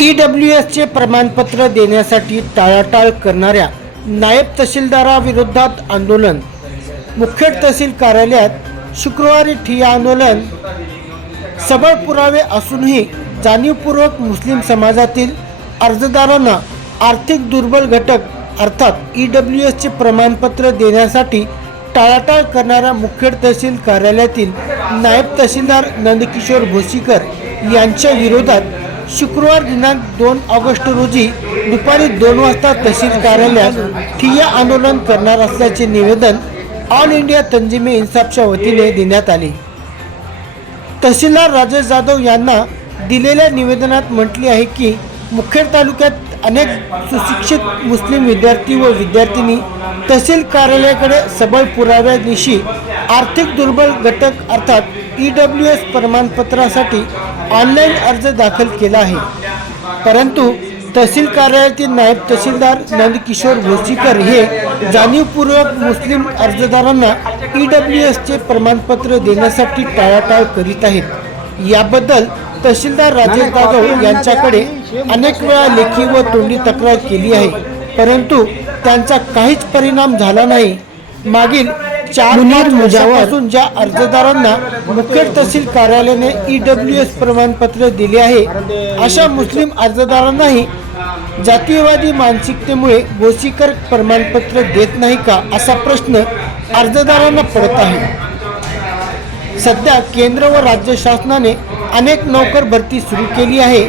E W एसचे प्रमाणपत्र देण्यासाठी टाळाटाळ करणाऱ्या नायब तहसीलदाराविरोधात आंदोलन. मुखेड तहसील कार्यालयात शुक्रवारी ठिया आंदोलन. सबळ पुरावे असूनही जाणीवपूर्वक मुस्लिम समाजातील अर्जदारांना आर्थिक दुर्बल घटक अर्थात ई डब्ल्यू एसचे प्रमाणपत्र देण्यासाठी टाळाटाळ करणाऱ्या मुखेड तहसील कार्यालयातील नायब तहसीलदार नंदकिशोर भोसीकर यांच्या विरोधात शुक्रवार दिनांक दोन ऑगस्ट रोजी दुपारी दोन वाजता तहसील कार्यालयात ठिय्या आंदोलन करणार असल्याचे निवेदन ऑल इंडिया तंजिमे इन्साफच्या वतीने देण्यात आले. तहसीलदार राजेश जाधव यांना दिलेल्या निवेदनात म्हटले आहे की मुखेड तालुक्यात अनेक सुशिक्षित मुस्लिम विद्यार्थी व विद्यार्थिनी तहसील कार्यालयाकडे सबळ पुराव्यानिशी आर्थिक दुर्बल घटक अर्थात ई डब्ल्यू एस प्रमाणपत्रासाठी ऑनलाईन अर्ज दाखल केला आहे. परंतु तहसील कार्यालयातील नायब तहसीलदार नंदकिशोर भोसीकर हे जाणीवपूर्वक मुस्लिम अर्जदारांना ई डब्ल्यू एसचे प्रमाणपत्र देण्यासाठी टाळाटाळ करीत आहेत. याबद्दल तहसीलदार राजेश जाधव यांच्याकडे अनेक वेळा लेखी व तोंडी तक्रार केली आहे. परंतु त्यांचा काहीच परिणाम झाला नाही. मागील चार वर्षापासून ज्या अर्जदारांना मुखेड तहसील कार्यालयाने ई डब्ल्यू एस प्रमाणपत्र दिले आहे अशा मुस्लिम अर्जदारांनाही जातीयवादी मानसिकतेमुळे गोसीकर प्रमाणपत्र देत नाही का असा प्रश्न अर्जदारांना पडत आहे. सध्या केंद्र व राज्य शासनाने अनेक नोकर भरती सुरू केली आहे.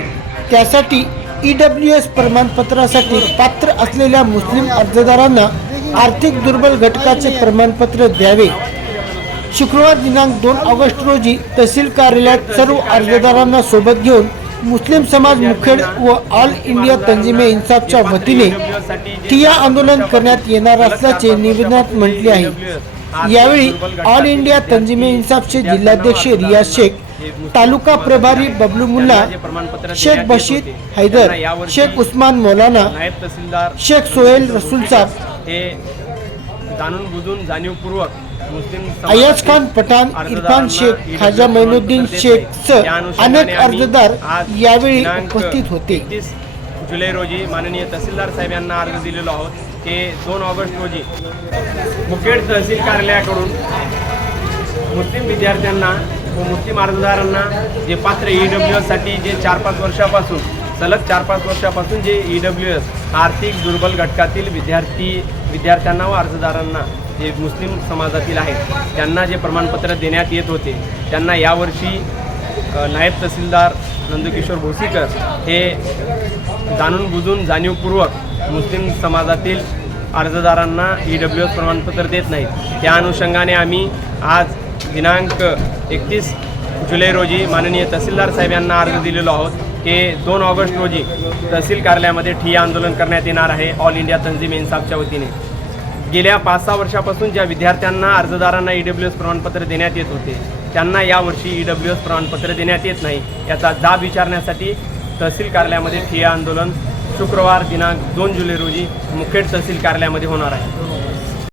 त्यासाठी ई डब्ल्यू एस प्रमाणपत्रासाठी पात्र असलेल्या मुस्लिम अर्जदारांना आर्थिक दुर्बल घटकाचे प्रमाणपत्र द्यावे. शुक्रवार दिनांक दोन ऑगस्ट रोजी तहसील कार्यालयात सर्व अर्जदारांना सोबत घेऊन मुस्लिम समाज मुखेड व ऑल इंडिया तंजिमे इन्साफच्या वतीने ठिया आंदोलन करण्यात येणार असल्याचे निवेदनात म्हटले आहे. यावेळी ऑल इंडिया तंजिमे इन्साफचे जिल्हाध्यक्ष रियाज शेख तालुका प्रभारी बबलू मुल्ला शेख बशीर हैदर शेख उस्मान मौलाना शेख सोहेल रसूल साहब हे जाणून बुजून जाणीवपूर्वक अय्याज खान पठाण इरफान शेख खाजा मैनुद्दीन शेख सह त्या अनुषंगाने अनेक अर्जदार यावेळी उपस्थित होते. 31 जुलै रोजी माननीय तहसीलदार साहेब यांना अर्ज दिलेलो आहोत ते दोन ऑगस्ट रोजी मुखेड तहसील कार्यालयाकडून मुस्लिम विद्यार्थ्यांना व मुस्लिम अर्जदारांना जे पात्र ई डब्ल्यू एससाठी जे चार पाच वर्षापासून सलग चार पाच वर्षापासून जे ई डब्ल्यू एस आर्थिक दुर्बल घटकातील विद्यार्थी विद्यार्थ्यांना व अर्जदारांना जे मुस्लिम समाजातील आहेत त्यांना जे प्रमाणपत्र देण्यात येत होते त्यांना यावर्षी नायब तहसीलदार नंदकिशोर भोसीकर हे जाणून बुजून जाणीवपूर्वक मुस्लिम समाजातील अर्जदारांना ई डब्ल्यू एस प्रमाणपत्र देत नाहीत. त्या अनुषंगाने आम्ही आज दिनांक एकतीस जुलै रोजी माननीय तहसीलदार साहेब यांना अर्ज दिलेलो आहोत. की दोन ऑगस्ट रोजी तहसील कार्यालयामध्ये ठिय्या आंदोलन करण्यात येणार आहे. ऑल इंडिया तंजीम इन्साफच्या वतीने. गेल्या पाच सहा वर्षापासून ज्या विद्यार्थ्यांना अर्जदारांना ई डब्ल्यू एस प्रमाणपत्र देण्यात येत होते त्यांना यावर्षी ई डब्ल्यू एस प्रमाणपत्र देण्यात येत नाही याचा जाब विचारण्यासाठी तहसील कार्यालयामध्ये ठिय्या आंदोलन शुक्रवार दिनांक दोन जुलै रोजी मुखेड तहसील कार्यालयामध्ये होणार आहे.